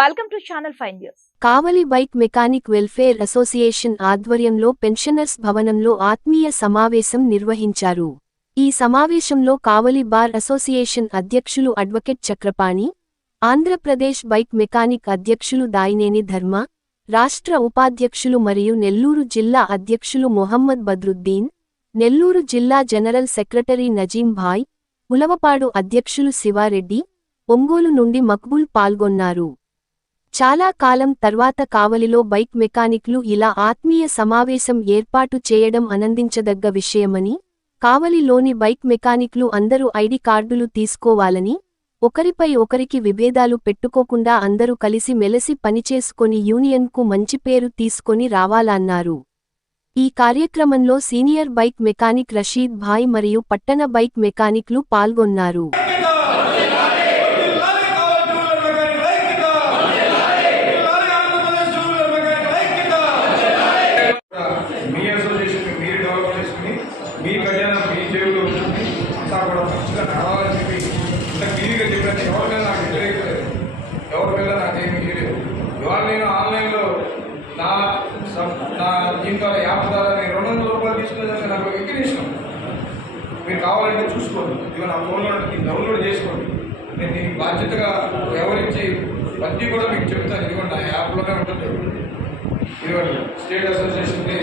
Welcome to channel five news Kavali bike mechanic welfare association ఆధ్వర్యంలో pensioners భవనంలో ఆత్మీయ సమావేశం నిర్వహించారు. ఈ సమావేశంలో కావలి బార్ అసోసియేషన్ అధ్యక్షులు advocate Chakrapani Andhra Pradesh bike mechanic అధ్యక్షులు దాయినేని ధర్మ రాష్ట్ర ఉపాధ్యక్షులు మరియు నెల్లూరు జిల్లా అధ్యక్షులు మొహమ్మద్ బద్రుద్దీన్ నెల్లూరు జిల్లా జనరల్ సెక్రటరీ నజీం భాయ్ ఉలవపాడు అధ్యక్షులు శివారెడ్డి ఒంగోలు నుండి మక్బుల్ పాల్గొన్నారు. చాలా కాలం తర్వాత కావలిలో బైక్ మెకానిక్లు ఇలా ఆత్మీయ సమావేశం ఏర్పాటు చేయడం ఆనందించదగ్గ విషయమని కావలిలోని బైక్ మెకానిక్లు అందరూ ఐడి కార్డులు తీసుకోవాలని ఒకరిపై ఒకరికి విభేదాలు పెట్టుకోకుండా అందరూ కలిసి మెలసి పనిచేసుకొని యూనియన్కు మంచి పేరు తీసుకొని రావాలన్నారు. ఈ కార్యక్రమంలో senior bike mechanic Rasheed bhai మరియు పట్టణ బైక్ మెకానిక్లు పాల్గొన్నారు మీ అసోసియేషన్ మీరు డెవలప్ చేసుకుని మీ కళ్యాణం మీ జేబులో ఉంటుంది అంతా కూడా మంచిగా నడవాలని చెప్పి ఇంత క్లియర్గా చెప్పినట్టు ఎవరి మీద నాకు వ్యతిరేకత లేదు ఎవరి మీద నాకు ఏమీ చేయలేదు ఇవాళ నేను ఆన్లైన్లో నా సం- నా దీని ద్వారా యాప్ ద్వారా నేను రెండు వందల రూపాయలు తీసుకునేదానికి నాకు ఎక్కినేషన్ మీరు కావాలంటే చూసుకోండి ఇవి నా ఫోన్లో ఉంటుంది డౌన్లోడ్ చేసుకోండి. నేను దీనికి బాధ్యతగా ఎవరించి ప్రతి కూడా మీకు చెప్తాను. ఇదిగోండి నా యాప్లోనే ఉంటుంది. ఇదిగోండి స్టేట్ అసోసియేషన్కి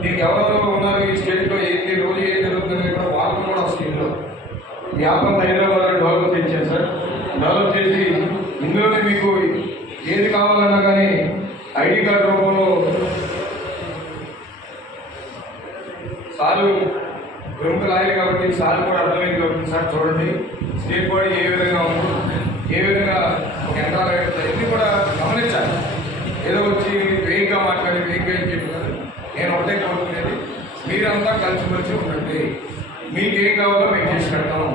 దీనికి ఎవరెవరు ఉన్నారు ఈ స్టేట్లో ఏంటి రోజు ఏం జరుగుతుంది కూడా వాళ్ళకు కూడా ఈ యాప్ అంతా హైదరాబాద్లో డెవలప్ చేశాను సార్ డెవలప్ చేసి ఇందులోనే మీకు ఏది కావాలన్నా కానీ ఐడి కార్డు రూపంలో సాలు గ్రౌండ్ లాయర్ కాబట్టి సార్ కూడా అర్థమైంది కాబట్టి సార్ చూడండి. స్టేట్ బాడీ ఏ విధంగా ఉంది ఏ విధంగా ఒక యంత్రాలు ఇవన్నీ కూడా గమనించాలి. ఏదో వచ్చి వేగంగా మాట్లాడి వేగంగా ఏం చెప్పారు నేను ఒకటే కోరుకునేది మీరంతా కలిసిమెలిసి ఉండండి. మీకు ఏం కావాలో మేము చేసి పెడతాం.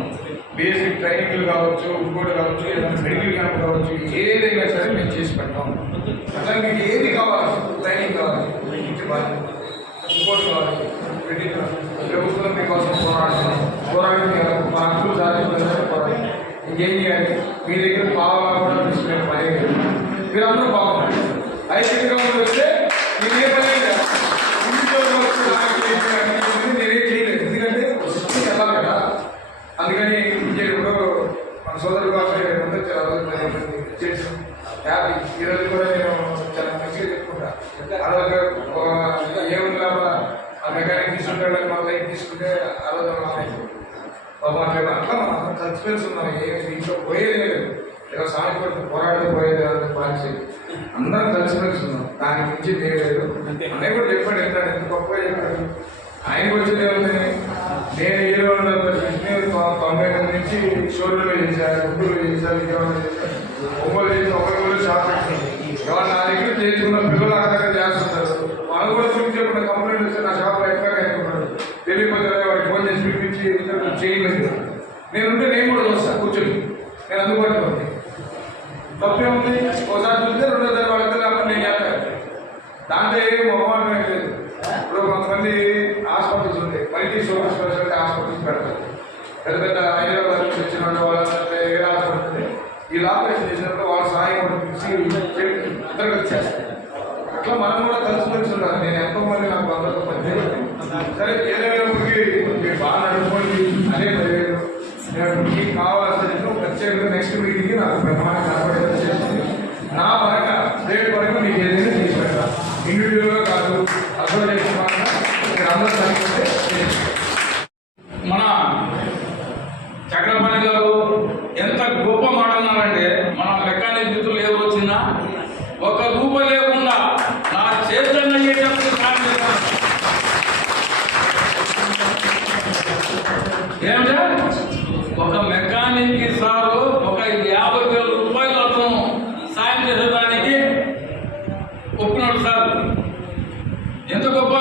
బేసిక్ ట్రైనింగ్లు కావచ్చు ఇంకోటి కావచ్చు ఏదైనా మెడికల్ క్యాంప్ కావచ్చు ఏది సరే మేము చేసి పెడతాం అట్లా మీకు ఏది కావాలి ట్రైనింగ్ కావాలి ఇంటి బాధ్యత ఇంకోటి కావాలి పెట్టిన ప్రభుత్వం మీకోసం పోరాడుతున్నాం పోరాడి మా హక్కులు సాధించాలని పోరాడి ఇంకేం చేయాలి మీ దగ్గర బాగా కూడా తీసుకునే పని లేదు మీరందరూ బాగున్నారు ఐసీగా వస్తే నేను ఏ పని లేదు ఇంట్లో వస్తే నాకు ఏం చేయాలి? నేనేం చేయలేదు ఎందుకంటే సిస్టమ్ వెళ్ళాలి కదా అందుకని ఇప్పుడు మన సోదరుడు కాబట్టి ముందు చాలా చేసాం హ్యాపీ ఈరోజు కూడా నేను చాలా మంచిగా చెప్పుకుంటా ఆ రోజు ఒక ఏముంది లోపల ఆ మెకానిక్ తీసుకుంటాడని మన లైఫ్ తీసుకుంటే ఆ రోజు బాబా అట్లా అట్లా సస్పెన్స్ ఉన్నారు. ఉన్నాం ఏమి ఇంట్లో పోయేది లేదు. ఏదో సాయంత్రం పోరాడితే పోయేది అని పాలసీ అందరం కలిసిమెలిసి ఉన్నాం. దాని గురించి లేదు. అన్నయ్య కూడా చెప్పాడు ఎంత ఎంత గొప్ప చెప్పాడు. ఆయనకు వచ్చింది ఏముంది నేను హీరో తొంభై తొమ్మిది నుంచి షోరూమ్లో చేశాను గుంటూరు చేశాను విజయవాడ చేశాను ఒంగోలు చేసి ఒకరి షాప్ పెట్టింది ఇవాళ నా దగ్గర చేసుకున్న పిల్లలు అక్కడ చేస్తుంటారు వాళ్ళు కూడా చూపించకుండా కంప్లైంట్ వస్తే నా షాప్లో ఎక్కడ ఎక్కడున్నాడు తెలియకపోతే వాడికి ఫోన్ చేసి పిలిపించి ఇంటర్వ్యూ చేయలేదు నేనుంటే నేను కూడా చూస్తాను కూర్చొని నేను అందుబాటులో ఉంది తప్పే ఉంది ఒకసారి చూస్తే రెండోసారి వాళ్ళకి అప్పుడు నేను చేస్తాను దాంట్లో ఏం మొహమాటం ఏం లేదు ఇప్పుడు కొంతమంది హాస్పిటల్స్ ఉంటాయి మల్టీ సూపర్ స్పెషాలిటీ హాస్పిటల్స్ పెడతారు పెద్ద పెద్ద హైదరాబాద్ నుంచి వచ్చిన వాళ్ళు వాళ్ళంటే ఏ హాస్పిటల్ ఉంది ఈ ఆపరేషన్ చేసినప్పుడు వాళ్ళ సహాయం కూడా పిలిచి చెప్పి ఇద్దరు వచ్చేస్తారు అట్లా మనం కూడా కలిసిమెలిసి ఉండాలి నేను ఎంతో మంది నాకు అందరితో పనిచేయాలి సరే ఏదైనప్పటికీ మీరు బాగా నడుపుకోండి అదే పదివేలు. కావాల్సిన ప్రత్యేకంగా నెక్స్ట్ మీటింగ్కి నాకు కనపడేలా చేస్తుంది నా పరంగా స్టేట్ పరంగా మీకు ఏదైనా చేసి పెడతాను ఇండివిజువల్గా కాదు అసోసియేషన్ పరంగా మీరు అందరూ కలిసి మన చక్రపాణి గారు ఎంత గొప్ప మాట అన్నారంటే మన మెకానిక్ మిత్రులు ఎవరు వచ్చినా ఒక రూపాయి లేకుండా నా చేతులను అయ్యేటప్పుడు సాయం చేశాను ఏమిటా ఒక మెకానిక్ సారు ఒక యాభై వేల రూపాయలు అతను సాయం చేసేదానికి ఒప్పుకున్నాడు సార్ ఎంత గొప్ప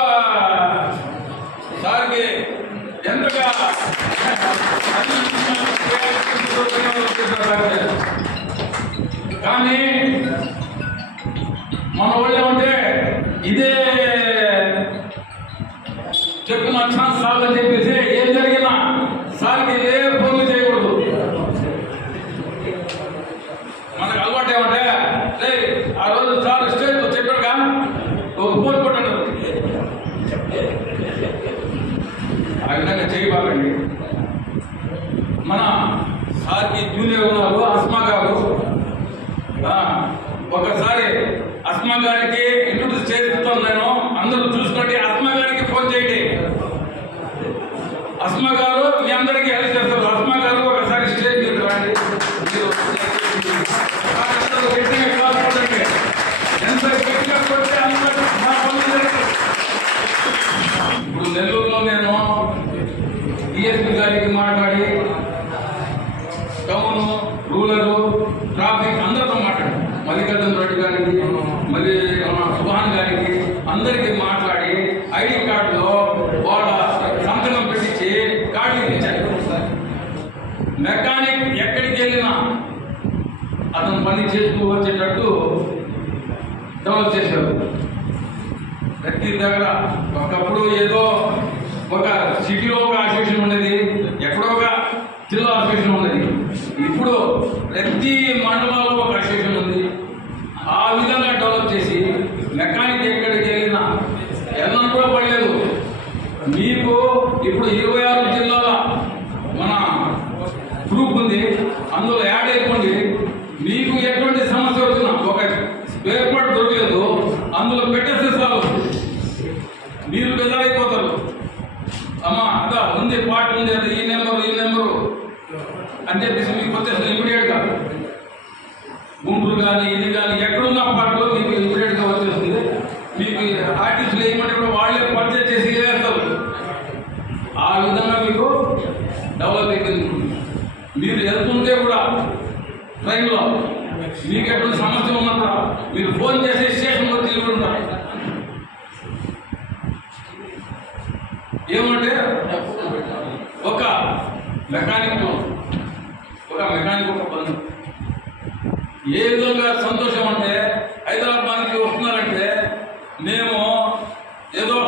సార్కి ఎంతగా కానీ మన వాళ్ళు ఏమంటే ఇదే చెప్పిన ఛాన్స్ సార్ అని చెప్పేసి ఏం జరిగినా సార్కి ఇదే ఫోన్లు చేయకూడదు మనకు అలవాటు ఏమంటే అందరూ చూసుకోండి అస్మా గారికి ఫోన్ చేయండి అస్మా గారు మీ అందరికీ హెల్ప్ చేస్తారు అస్మా గారు ఒకసారి స్టేజ్ మీద రండి మీరు అందరూ గట్టిగా క్లాస్ కొట్టండి. ఎంత గట్టిగా కొడితే అంత మా పనులు జరుగుతాయి. ఇప్పుడు నెల్లూరులో నేను డిఎస్పీ గారికి మాట్లాడి టౌన్ రూరల్ ట్రాఫిక్ అందరితో మాట్లాడి మల్లికార్జున రెడ్డి గారికి మరి మన సుభాన్ గారికి అందరికీ మాట్లాడి ఐడి కార్డులో వాళ్ళ సంతకం పెట్టించి కార్డులు ఇచ్చారు మెకానిక్ ఎక్కడికి వెళ్ళినా అతను పని చేస్తూ వచ్చేటట్టు డెవలప్ చేశారు ప్రతి దగ్గర ఒకప్పుడు ఏదో ఒక సిటీలో ఒక అసోసియేషన్ ఉండేది ఎక్కడో ఒక జిల్లా అసోసియేషన్ ఉండేది ఇప్పుడు ప్రతి మండలంలో ఒక అసోసియేషన్ ఉంది ఆ విధంగా డెవలప్ చేసి మెకానిక్ ఎక్కడికి వెళ్ళినా ఎన్నం కూడా పడలేదు. మీకు ఇప్పుడు ఇరవై ఆరు జిల్లాల మన గ్రూప్ ఉంది. అందులో యాడ్ అయిపోండి. మీకు ఎటువంటి సమస్య వచ్చినా ఒక స్పేర్ పార్ట్ దొరకలేదు. అందులో పెట్టేస్తే చాలు. మీరు బెదరైపోతారు. అమ్మా అదా ఉంది పార్ట్ ఉంది అది ఈ నెంబరు ఈ నెంబరు అని చెప్పేసి మీకు వచ్చేస్తుంది ఇమీడియట్గా గుంటూరు కానీ ఇది కానీ ఎక్కడున్న పార్ట్లో మీకు ఇమీడియట్గా వచ్చేస్తుంది మీకు ఆర్టిస్టులు ఏమంటే కూడా వాళ్ళే పర్చేజ్ చేసి వేస్తారు ఆ విధంగా మీకు డెవలప్ అవుతుంది మీరు వెళ్తుంటే కూడా ట్రైన్లో మీకు ఎటువంటి సమస్య ఉన్నా కూడా మీరు ఫోన్ చేసి స్టేషన్లో తిరిగి ఉంటారు ఏమంటే ఒక మెకానిక్ ఒక మెకానిక్ ఒక బంధు ఏ విధంగా సంతోషం అంటే హైదరాబాద్కి వస్తున్నారంటే మేము ఏదో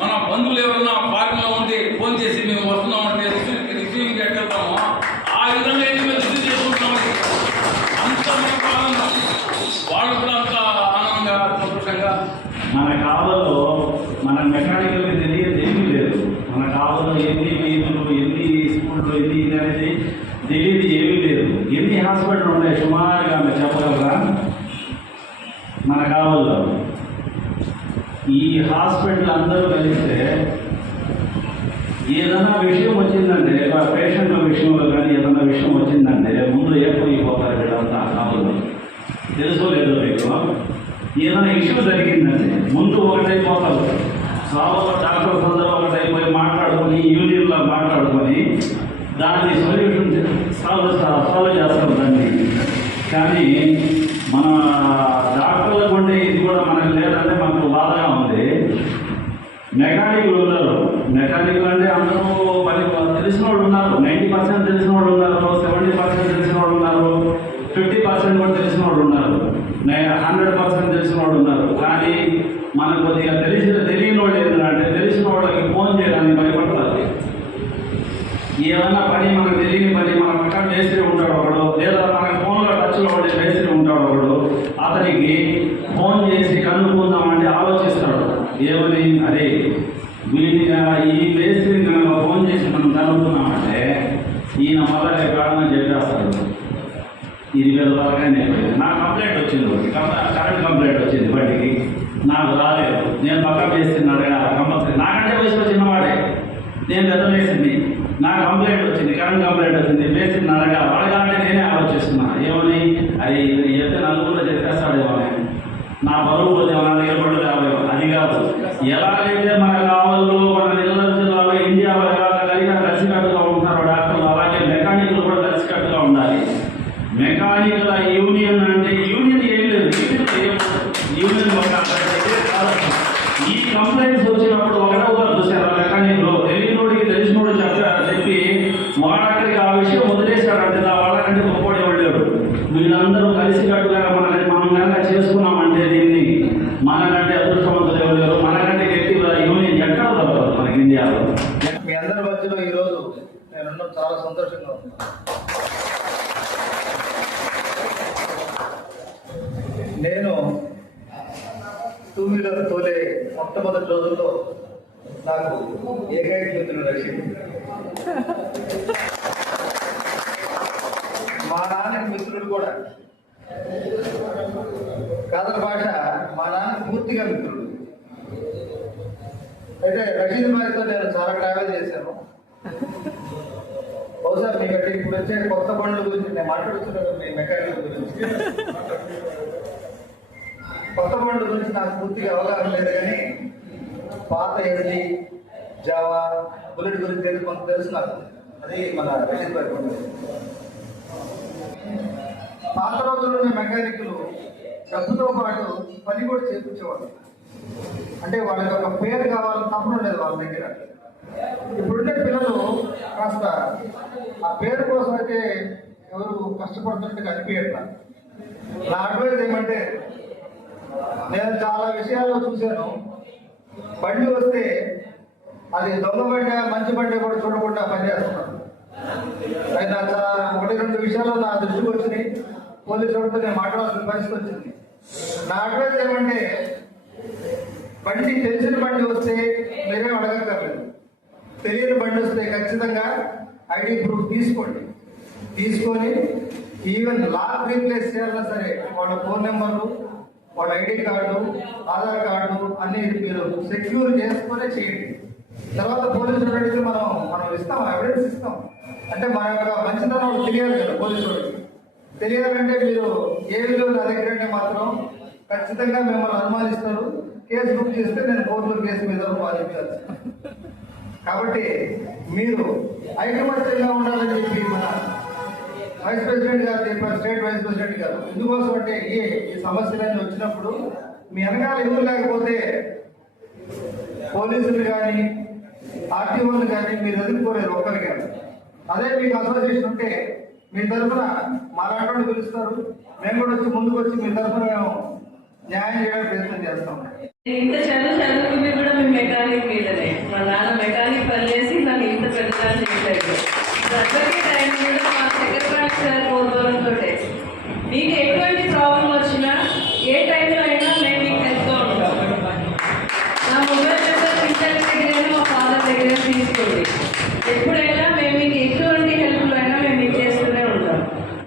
మన బంధువులు ఎవరన్నా పార్కులో ఉండి ఫోన్ చేసి మేము వస్తున్నామంటే రిసీవ్ రిసీవింగ్ ఎక్కడతామో ఆ విధంగా మేము రిసీవ్ చేసుకుంటున్నామండి అంత ఆనందం. వాళ్ళు కూడా అంత ఆనందంగా సంతోషంగా. మన కాలంలో మన మెకానికల్ తెలియదు ఏమీ లేదు మన కాలంలో ఎన్ని వీధులు ఎన్ని స్కూళ్ళు ఎన్ని ఇది అనేది తెలియదు ఏమీ లేదు ఎన్ని హాస్పిటల్ ఉన్నాయి సుమారుగా మీరు చెప్పగలరా? మన కాలంలో ఈ హాస్పిటల్ అందరూ కలిస్తే ఏదైనా విషయం వచ్చిందంటే పేషెంట్ల విషయంలో కానీ ఏదైనా విషయం వచ్చిందంటే ముందు ఏమైపోతారు వీళ్ళంతా కాలంలో తెలుసుకోలేదు మీకు. ఏదైనా ఇష్యూ జరిగిందంటే ముందు ఒకటైపోతారు. సాగు డాక్టర్స్ అందరూ ఒకటైపోయి మాట్లాడుకొని యూనియన్లో మాట్లాడుకొని దాన్ని సరి సాల్వ్ ఫాలో చేస్తారు దాన్ని కానీ మన డాక్టర్లకు ఉండే ఇది కూడా మనకు లేదంటే మనకు బాధగా ఉంది. మెకానిక్లు ఉన్నారు. మెకానిక్లు అంటే అందరూ పని తెలిసిన వాళ్ళు ఉన్నారు. నైంటీ పర్సెంట్ తెలిసిన వాళ్ళు ఉన్నారు. సెవెంటీ పర్సెంట్ తెలిసిన వాళ్ళు ఉన్నారు. ఫిఫ్టీ పర్సెంట్ కూడా తెలిసిన వాళ్ళు ఉన్నారు హండ్రెడ్ పర్సెంట్ తెలిసిన వాళ్ళు ఉన్నారు. కానీ మనకు కొద్దిగా తెలిసిన తెలియని వాళ్ళు ఏంటంటే తెలిసిన వాళ్ళకి ఫోన్ చేయడానికి భయపడతారు. ఏమన్నా పని మనకు తెలియని పని మన పక్కన మేస్త్రి ఉంటాడు ఒకడు లేదా మన ఫోన్లో టచ్లో ఉండే మేస్త్రి ఉంటాడు ఒకడు అతనికి ఫోన్ చేసి కనుక్కుందామంటే ఆలోచిస్తాడు ఏమని అరే వీడిని ఈ మేస్త్రిని కనుక ఫోన్ చేసి మనం కనుక్కున్నామంటే ఈయన మొదటి కారణం చెప్పేస్తాడు ఇది వేల వరకు నేను నా కంప్లైంట్ వచ్చింది ఒకటి కరెంట్ కరెంట్ కంప్లైంట్ వచ్చింది బండికి నాకు రాలేదు నేను పక్కన వేసింది అడగాల కంపల్సరీ నాకంటే వయసులో చిన్నవాడే నేను పెద్ద వేసింది నా కంప్లైంట్ వచ్చింది కరెంట్ కంప్లైంట్ వచ్చింది. వేసింది అడగాల అడగాలంటే నేనే ఆలోచిస్తున్నా ఏమని? అది చెప్తే నలుగురు చెప్పేస్తాడేమో అని. నా బరువు పోతే నా దగ్గర పడదు అది కాదు. ఎలాగైతే మన కావాలో మన నెల్లూరు ఇండియా ఇండియాలో ఎలా కలిగిన కలిసికట్టుగా ఉంటారు డాక్టర్లు అలాగే మెకానిక్లు కూడా కలిసికట్టుగా ఉండాలి. మెకానికల్ యూనియన్ అంటే యూనియన్ నేను చాలా సంతోషంగా ఉన్నాను నేను టూ వీలర్ తోలే మొట్టమొదటి రోజుల్లో నాకు ఏకైక మిత్రుడు రక్షింది మా నాన్నకి మిత్రుడు కూడా. కథల భాష మా నాన్న పూర్తిగా మిత్రుడు. అయితే రషీద్ భాయ్తో నేను చాలా ట్రావెల్ చేశాను. బహుశా మీ అంటే ఇప్పుడు వచ్చే కొత్త బండ్ల గురించి నేను మాట్లాడుతున్నాను మీ మెకానిక్ గురించి. కొత్త బండ్ల గురించి నాకు పూర్తిగా అవగాహన లేదు కానీ పాత ఎడ్లీ జావా బుల్లెట్ గురించి తెలుసు కొంత తెలుసు నాకు. అది మన రషీద్ భాయ్ పాత రోజుల్లోనే మెకానిక్లు డబ్బుతో పాటు పని కూడా చేయించేవాళ్ళు అంటే వాళ్ళకి ఒక పేరు కావాలని తప్పడం లేదు వాళ్ళ దగ్గర. ఇప్పుడుండే పిల్లలు కాస్త ఆ పేరు కోసం అయితే ఎవరు కష్టపడుతుంటే కనిపించట్లా నా అడ్వైజ్ ఏమంటే నేను చాలా విషయాల్లో చూశాను. బండి వస్తే అది దొంగ బండి మంచి బండి కూడా చూడకుండా పనిచేస్తున్నాను అయితే నా ఒకటి రెండు విషయాలు నా దృష్టికి వచ్చినాయి. పోలీసు వాళ్ళతో నేను మాట్లాడాల్సిన పరిస్థితి వచ్చింది. నా అడ్వైజ్ ఏమంటే బండి తెలిసిన బండి వస్తే మీరేం అడగక్కర్లేదు. తెలియని బండి వస్తే ఖచ్చితంగా ఐడి ప్రూఫ్ తీసుకోండి. తీసుకొని ఈవెన్ లాక్ రీప్లేస్ చేయాలన్నా సరే వాళ్ళ ఫోన్ నెంబరు వాళ్ళ ఐడి కార్డు ఆధార్ కార్డు అన్ని మీరు సెక్యూర్ చేసుకునే చేయండి. తర్వాత పోలీసు అడిగితే మనం మనం ఇస్తాం ఎవిడెన్స్ ఇస్తాం. అంటే మన యొక్క మంచితనం తెలియాలి కదా పోలీసు తెలియాలంటే మీరు ఏ విలువ నా దగ్గర అంటే మాత్రం ఖచ్చితంగా మిమ్మల్ని అనుమానిస్తారు. కేసు బుక్ చేస్తే నేను కోర్టులో కేసు మీద వాదించాల్సి కాబట్టి మీరు ఐకమత్యంగా ఉండాలని చెప్పి మన వైస్ ప్రెసిడెంట్ గారు చెప్పారు స్టేట్ వైస్ ప్రెసిడెంట్ గారు. ఎందుకోసం అంటే ఈ ఈ సమస్యలన్నీ వచ్చినప్పుడు మీ వెనకాల ఎందుకు లేకపోతే పోలీసులు కానీ ఆర్టీఓలు కానీ మీరు ఎదుర్కోలేరు ఒక్కరు కానీ అదే మీకు అసోసియేషన్ ఉంటే మీ తరఫున మా పిలుస్తారు. మేము కూడా వచ్చి ముందుకు వచ్చి మీ తరఫున మేము న్యాయం చేయడానికి ప్రయత్నం చేస్తాం. మెకానిక్ మీదనే. మా నాన్న మెకానిక్ పనిచేసి